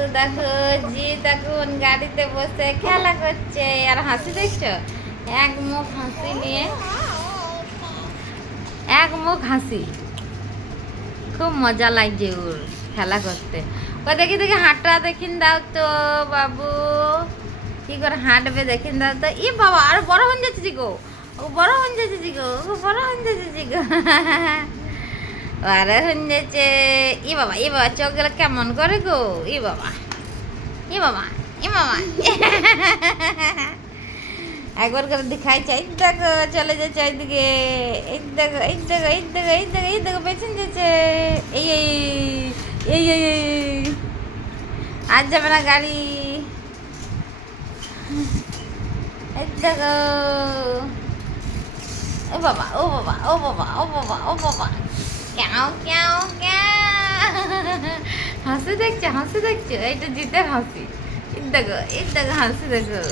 তো দেখো জিৎ এখন গাড়িতে বসে খেলা করছে আর হাসি দেখছো, এক মুখ হাসি নিয়ে, এক মুখ হাসি। খুব মজা লাগছে ওর খেলা করতে। ও দেখি দেখি হাঁটা দেখিন দাও তো বাবু, কি করে হাঁটবে দেখিন দাও তো। ই বাবা আর বড় হয়ে যাচ্ছে জি গো, ও বড় হয়ে যাচ্ছে জি গো, ও বড় হয়ে যাচ্ছে জি গো। বড় হয়ে যাচ্ছে। ই বাবা ই বাবা চোখ গেলে কেমন করে গো, ই বাবা ই বাবা ই বাবা। একবার করে দেখাই চাই, দেখো চলে যাচ্ছে ওইদিকে, এই দেখো এই দেখো এই দেখো এই দেখো এই দেখো পেছন যাচ্ছে। এই এই এই এই এই আজ যাবে না গাড়ি, এই দেখো। ও বাবা ও বাবা ও বাবা ও বাবা ও বাবা, কেউ কেউ কেউ। হাসি দেখছো হাসি দেখছো, এইটা জিতের হাসি। এই দেখো হাসি দেখো।